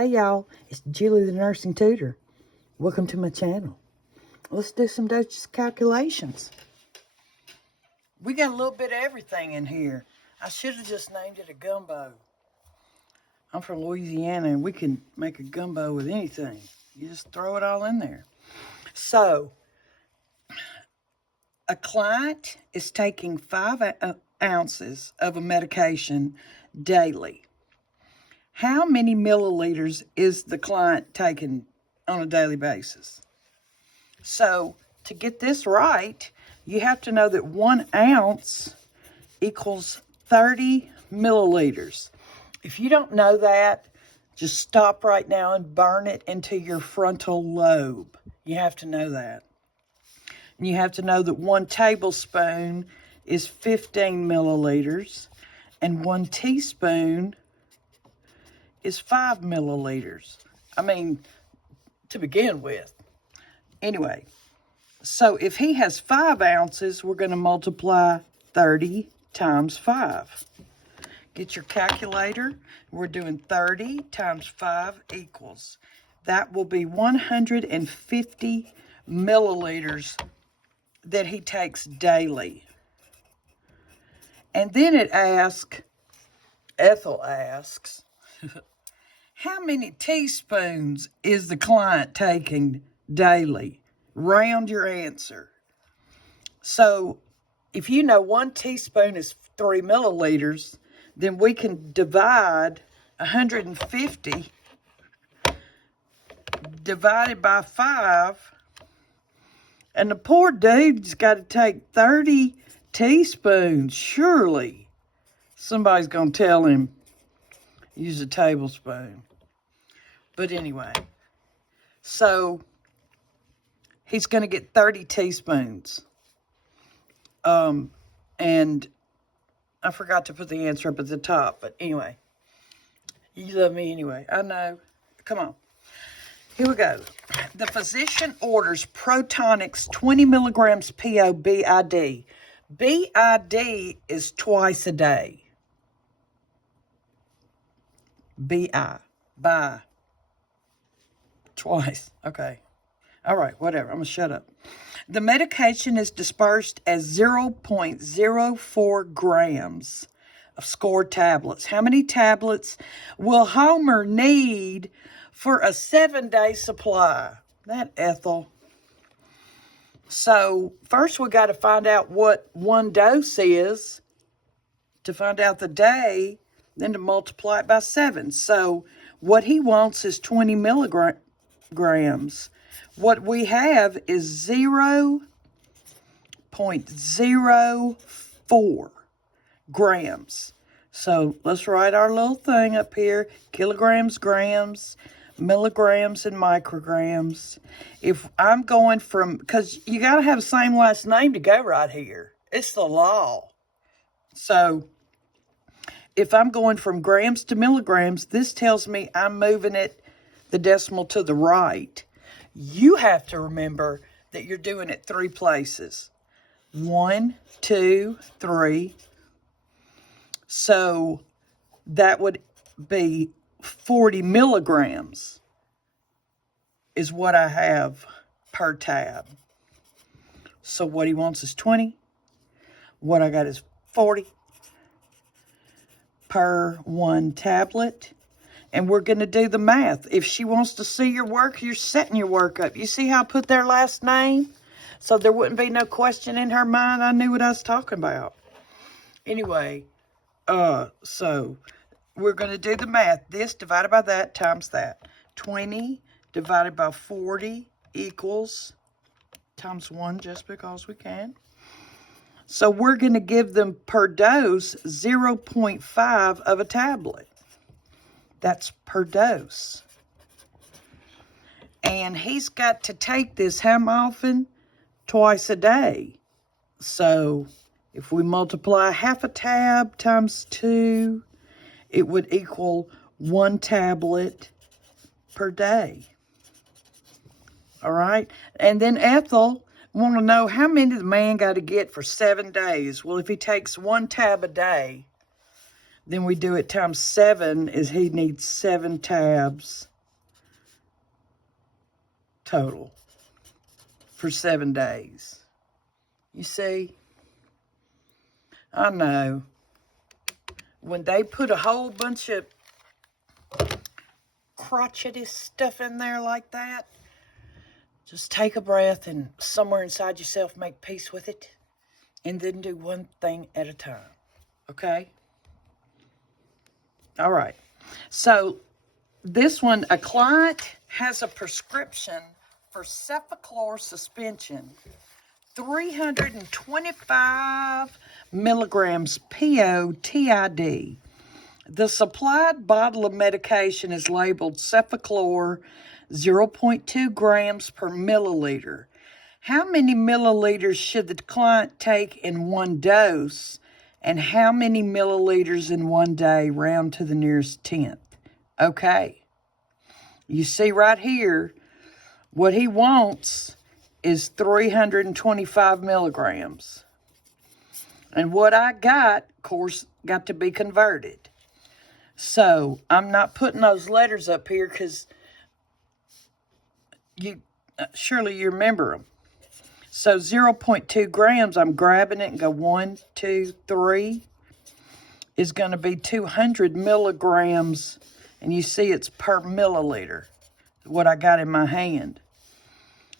Hey y'all, it's Julie the Nursing Tutor. Welcome to my channel. Let's do some Dosage calculations. We got a little bit of everything in here. I should have just named it a gumbo. I'm from Louisiana and we can make a gumbo with anything. You just throw it all in there. So, a client is taking 5 ounces of a medication daily. How many milliliters is the client taking on a daily basis? So, to get this right, you have to know that 1 ounce equals 30 milliliters. If you don't know that, just stop right now and burn it into your frontal lobe. You have to know that. And you have to know that 1 tablespoon is 15 milliliters, and 1 teaspoon is 5 milliliters. I mean, to begin with. Anyway, so if he has 5 ounces, we're going to multiply 30 times 5. Get your calculator. We're doing 30 times 5 equals. That will be 150 milliliters that he takes daily. And then Ethel asks, how many teaspoons is the client taking daily? Round your answer. So if you know 1 teaspoon is 3 milliliters, then we can divide 150 divided by 5. And the poor dude's got to take 30 teaspoons. Surely somebody's going to tell him, use a tablespoon. But anyway, so he's going to get 30 teaspoons. And I forgot to put the answer up at the top. But anyway, you love me anyway. I know. Come on. Here we go. The physician orders Protonix 20 milligrams PO BID. BID is twice a day. BI. By. Twice. Okay. All right, whatever. I'm going to shut up. The medication is dispersed as 0.04 grams of scored tablets. How many tablets will Homer need for a 7-day supply? That Ethel. So, first we got to find out what 1 dose is to find out the day, then to multiply it by 7. So, what he wants is 20 milligrams. What we have is 0.04 grams. So let's write our little thing up here. Kilograms, grams, milligrams, and micrograms. If I'm going from, because you got to have the same last name to go right here. It's the law. So if I'm going from grams to milligrams, this tells me I'm moving it, the decimal, to the right. You have to remember that you're doing it 3 places. 1, 2, 3. So that would be 40 milligrams is what I have per tab. So what he wants is 20. What I got is 40 per 1 tablet. And we're going to do the math. If she wants to see your work, you're setting your work up. You see how I put their last name? So there wouldn't be no question in her mind. I knew what I was talking about. Anyway, so we're going to do the math. This divided by that times that. 20 divided by 40 equals times 1, just because we can. So we're going to give them per dose 0.5 of a tablet. That's per dose. And he's got to take this how often? Twice a day. So if we multiply half a tab times 2, it would equal 1 tablet per day. All right? And then Ethel want to know how many the man got to get for 7 days. Well, if he takes 1 tab a day, then we do it times 7, is he needs 7 tabs total for 7 days. You see? I know. When they put a whole bunch of crotchety stuff in there like that, just take a breath and somewhere inside yourself make peace with it. And then do one thing at a time. Okay? All right. So, this one, a client has a prescription for cefaclor suspension, 325 milligrams PO/TID. The supplied bottle of medication is labeled cefaclor 0.2 grams per milliliter. How many milliliters should the client take in one dose, and how many milliliters in one day, round to the nearest tenth? Okay. You see right here, what he wants is 325 milligrams. And what I got, of course, got to be converted. So, I'm not putting those letters up here because surely you remember them. So 0.2 grams, I'm grabbing it and go 1, 2, 3 is going to be 200 milligrams. And you see it's per milliliter, what I got in my hand.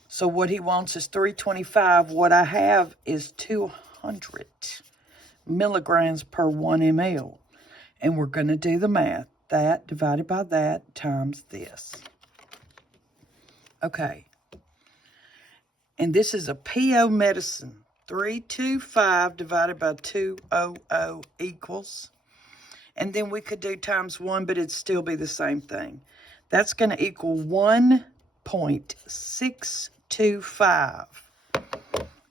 So what he wants is 325. What I have is 200 milligrams per 1 ml. And we're going to do the math. That divided by that times this. Okay. And this is a PO medicine. 325 divided by 200 equals. And then we could do times 1, but it'd still be the same thing. That's going to equal 1.625.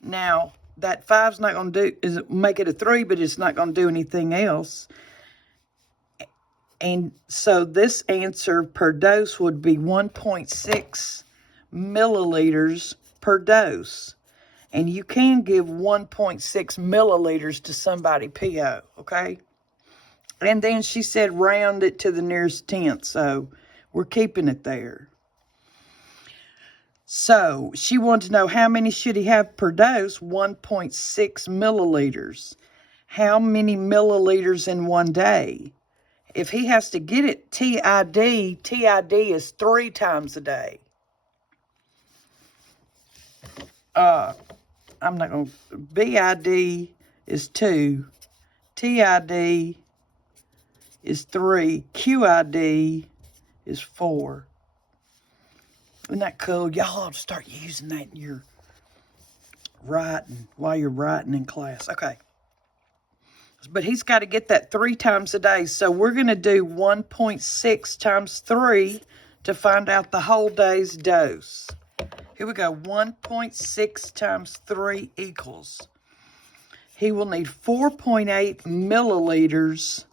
Now, that 5's not going to make it a 3, but it's not going to do anything else. And so this answer per dose would be 1.6 milliliters per dose. And you can give 1.6 milliliters to somebody PO, okay? And then she said round it to the nearest tenth, so we're keeping it there. So she wanted to know how many should he have per dose? 1.6 milliliters. How many milliliters in one day? If he has to get it TID is 3 times a day. I'm not going to, BID is 2, TID is 3, QID is 4. Isn't that cool? Y'all ought to start using that in your writing, while you're writing in class. Okay. But he's got to get that 3 times a day. So we're going to do 1.6 times 3 to find out the whole day's dose. Here we go. 1.6 times 3 equals. He will need 4.8 milliliters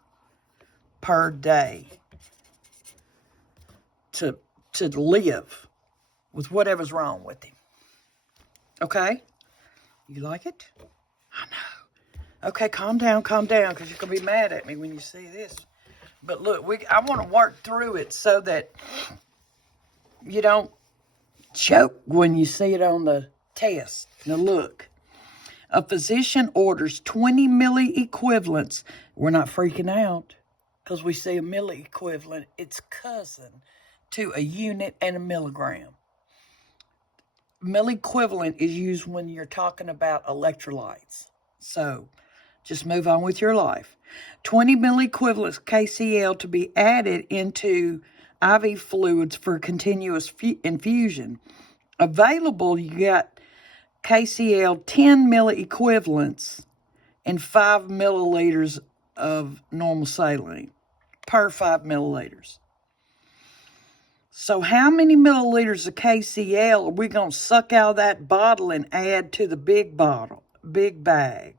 per day to live with whatever's wrong with him. Okay? You like it? I know. Okay, calm down, because you're going to be mad at me when you see this. But look, I want to work through it so that you don't choke when you see it on the test. Now look, a physician orders 20 milliequivalents. We're not freaking out because we see a milliequivalent. It's cousin to a unit and a milligram. Milliequivalent is used when you're talking about electrolytes. So just move on with your life. 20 milliequivalents KCl to be added into IV fluids for continuous infusion. Available, you got KCl 10 milliequivalents and 5 milliliters of normal saline per 5 milliliters. So how many milliliters of KCl are we going to suck out of that bottle and add to the big bag?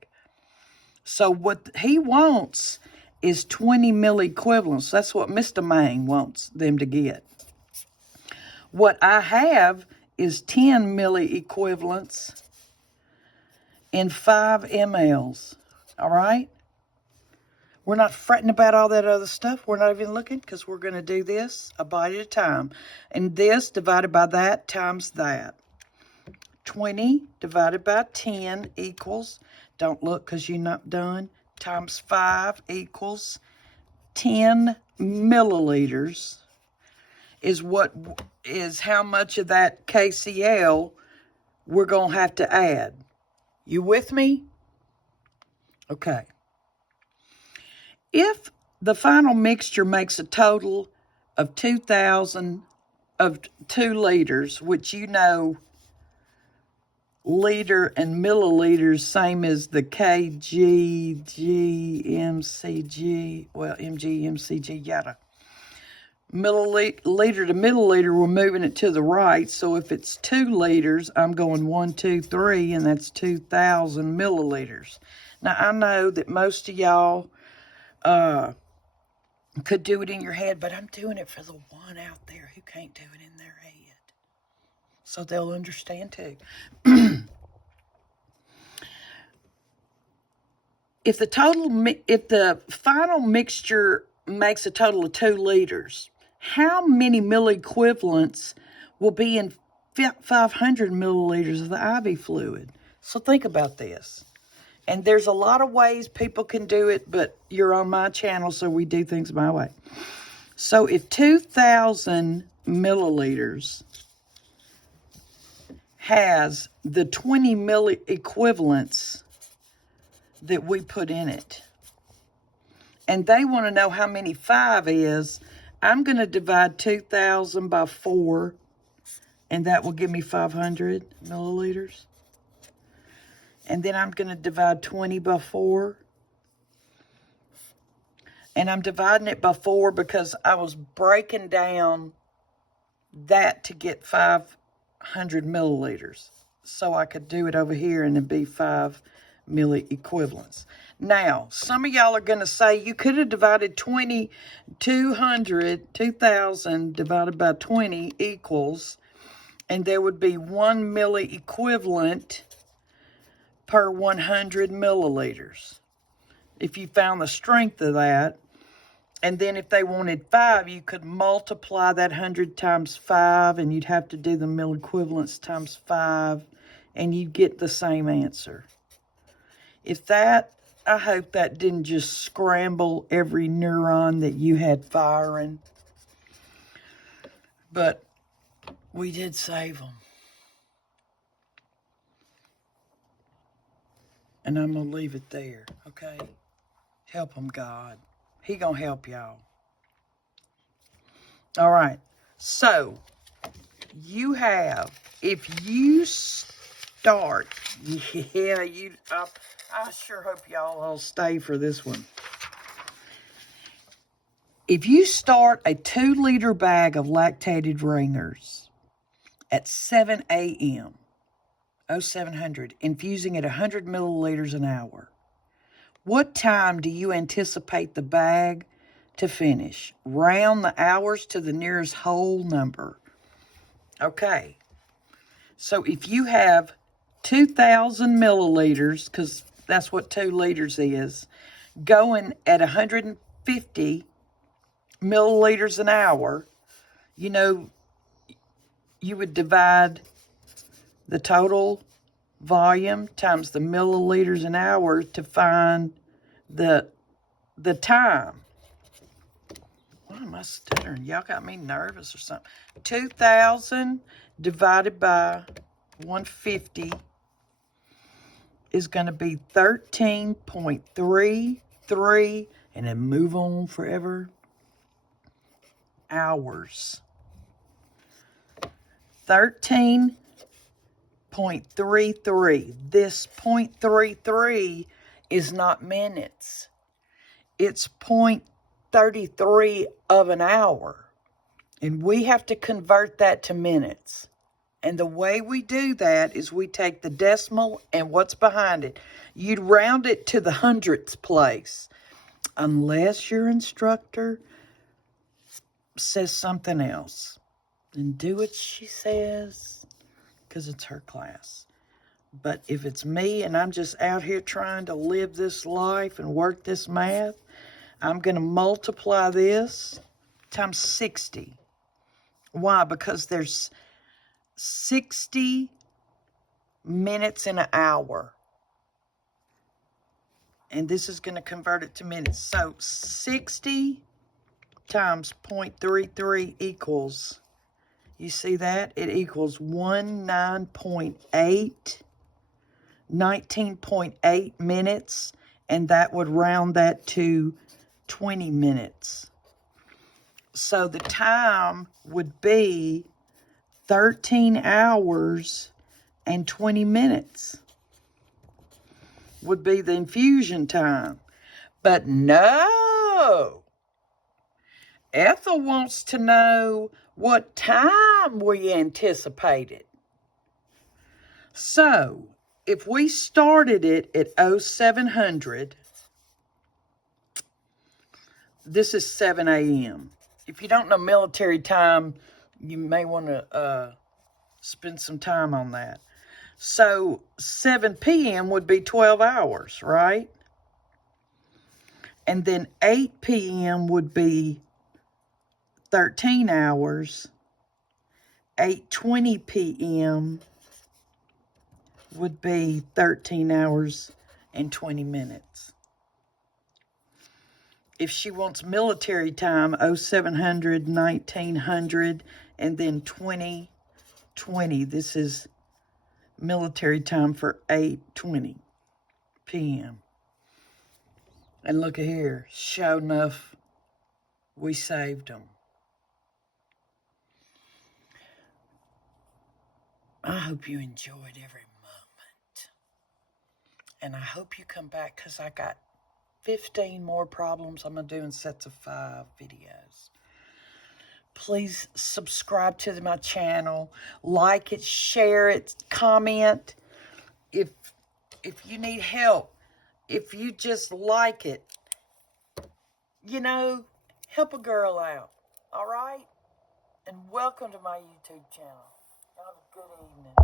So what he wants is 20 milliequivalents. That's what Mr. Main wants them to get. What I have is 10 milliequivalents in 5 mLs. All right? We're not fretting about all that other stuff. We're not even looking because we're going to do this a bite at a time. And this divided by that times that. 20 divided by 10 equals, don't look because you're not done, times 5 equals 10 milliliters is how much of that KCl we're going to have to add. You with me? Okay. If the final mixture makes a total of 2,000 of 2 liters, which you know liter and milliliters same as the kg, mcg, well, mg, mcg, yada. Liter to milliliter, we're moving it to the right. So if it's 2 liters, I'm going 1, 2, 3, and that's 2,000 milliliters. Now, I know that most of y'all could do it in your head, but I'm doing it for the one out there who can't do it in their head. So they'll understand too. If the final mixture makes a total of 2 liters, how many milliequivalents will be in 500 milliliters of the IV fluid? So think about this. And there's a lot of ways people can do it, but you're on my channel, so we do things my way. So if 2,000 milliliters has the 20 milliequivalents that we put in it, and they want to know how many 5 is, I'm going to divide 2,000 by 4, and that will give me 500 milliliters. And then I'm going to divide 20 by 4. And I'm dividing it by 4 because I was breaking down that to get 500 milliliters. So I could do it over here and it'd be 5 milliequivalents. Now, some of y'all are going to say you could have divided 2,000 divided by 20 equals, and there would be 1 milliequivalent per 100 milliliters. If you found the strength of that, and then if they wanted 5, you could multiply that 100 times 5, and you'd have to do the milliequivalents times 5, and you'd get the same answer. I hope that didn't just scramble every neuron that you had firing. But we did save them. And I'm going to leave it there, okay? Help them, God. He going to help y'all. All right. So, you have, if you start, yeah, I sure hope y'all will stay for this one. If you start a 2-liter bag of lactated ringers at 7 a.m., 0700, infusing at 100 milliliters an hour, what time do you anticipate the bag to finish? Round the hours to the nearest whole number. Okay. So if you have 2,000 milliliters, because that's what 2 liters is, going at 150 milliliters an hour, you know, you would divide the total volume times the milliliters an hour to find the time. Why am I stuttering? Y'all got me nervous or something. 2,000 divided by 150 is going to be 13.33, and then move on forever, hours. 13.33. This 0.33 is not minutes. It's 0.33 of an hour. And we have to convert that to minutes. And the way we do that is we take the decimal and what's behind it. You'd round it to the hundredths place. Unless your instructor says something else. Then do what she says, because it's her class. But if it's me and I'm just out here trying to live this life and work this math, I'm going to multiply this times 60. Why? Because there's 60 minutes in an hour. And this is going to convert it to minutes. So 60 times 0.33 equals, you see that? It equals 19.8 minutes. And that would round that to 20 minutes. So the time would be 13 hours and 20 minutes would be the infusion time. But no, Ethel wants to know what time we anticipated. So if we started it at 0700, this is 7 a.m. If you don't know military time, you may want to spend some time on that. So 7 p.m. would be 12 hours, right? And then 8 p.m. would be 13 hours. 8:20 p.m. would be 13 hours and 20 minutes. If she wants military time, 0700, 1900, and then 2020. This is military time for 8:20 p.m. And look at here. Sure enough, we saved them. I hope you enjoyed every moment. And I hope you come back because I got 15 more problems I'm going to do in sets of 5 videos. Please subscribe to my channel. Like it, share it, comment. If you need help, if you just like it, you know, help a girl out. All right? And welcome to my YouTube channel. Have a good evening.